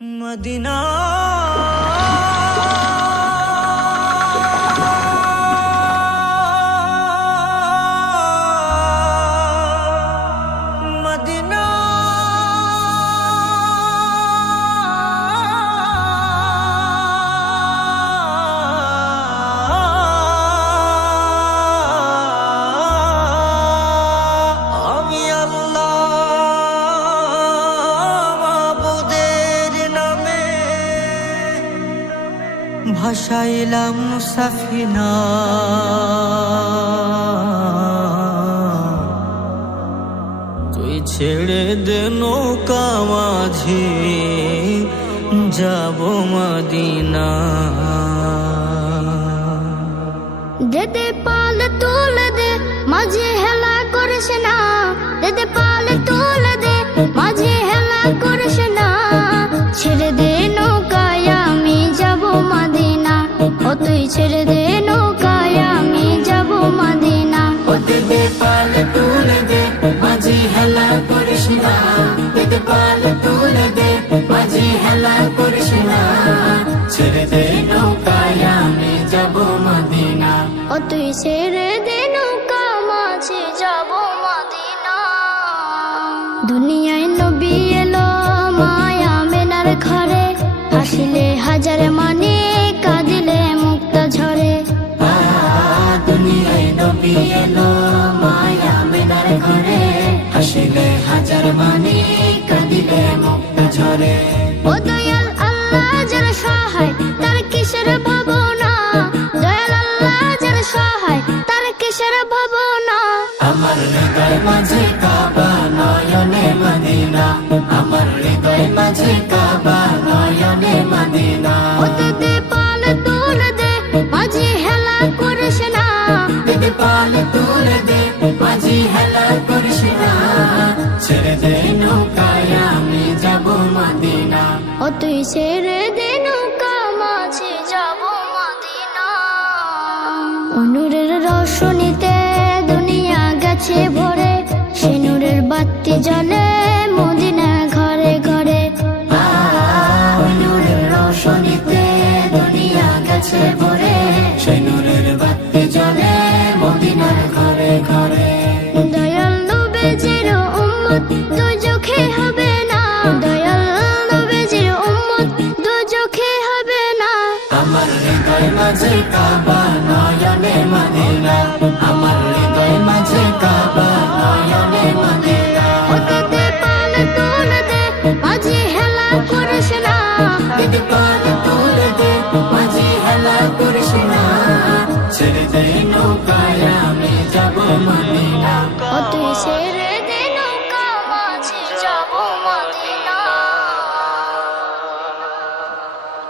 Medina Medina আমি আল্লাহ মাবুদের নামে ভাসাইলাম সাফিনা, তুই ছেড়ে দে নৌকা মাঝি যাব মদিনা। দেদে পালে তুলে দে মাঝে হেলা করিস না, দেদে পালে তুলে দে মাঝে হেলা করিস না। ছেড়ে দে নৌকায় আমি যাব মদিনা, ও তুই ছেড়ে দে নৌকায় আমি যাব মদিনা। ও দেদে পালে তুলে দে মাঝি হেলা করিস না, দেদে পালে তুলে দে মাঝি হেলা করিস না। ছেড়ে দে নৌকায় আমি যাব মদিনা, ও তুই ছেড়ে দে নৌকা মাঝে যাব মদিনা। দুনিয়ায় নবী এলো মায়া মেনার ঘরে, হাসিলে হাজার মানে কাঁদিলে মুক্তা ঝরে। দুনিয়ায় নবী এলো মায়া মেনার ঘরে, হাসিলে হাজার মানে কাঁদিলে মুক্তা ঝরে। ও দয়াল আল্লাহ যার সহায় তার কিসের ভাবনা, দয়াল আল্লাহ যার সহায় তার কিসের ভাবনা। আমার হৃদয় মাঝে কাবা নয়নে মদিনা, আমার হৃদয় মাঝে কাবা নয়নে মদিনা। ও দেদে পালে তুলে দে মাঝে হেলা করিস না, দেদে পালে তুলে দে মাঝি হেলা করিস না। ছেড়ে দে নৌকায় আমি যাব মদিনা, ও তুই ছেড়ে দে নৌকা মাঝে যাব মদিনা। নূরের রোশনীতে দুনিয়া গেছে ভরে, সে নূরের বাতি জ্বলে মদিনা ঘরে ঘরে। নূরের রোশনীতে দুনিয়া গেছে ভরে, সেই নূরের বাতি জ্বলে মদিনার ঘরে ঘরে। দয়াল নবীজির উম্মত দুজখে হবে না, দয়াল নবীজির উম্মত দুজখে হবে না। আমার হৃদয় মাঝে কাবা নয়নে মদিনা, আমার হৃদয় মাঝে কাবা নয়নে মদিনা। ও দেদে পালে তুলে দে মাঝে হেলা করিস না, দেদে পালে তুলে দে মাঝি হেলা করিস না। ছেড়ে দে নৌকায় আমি যাব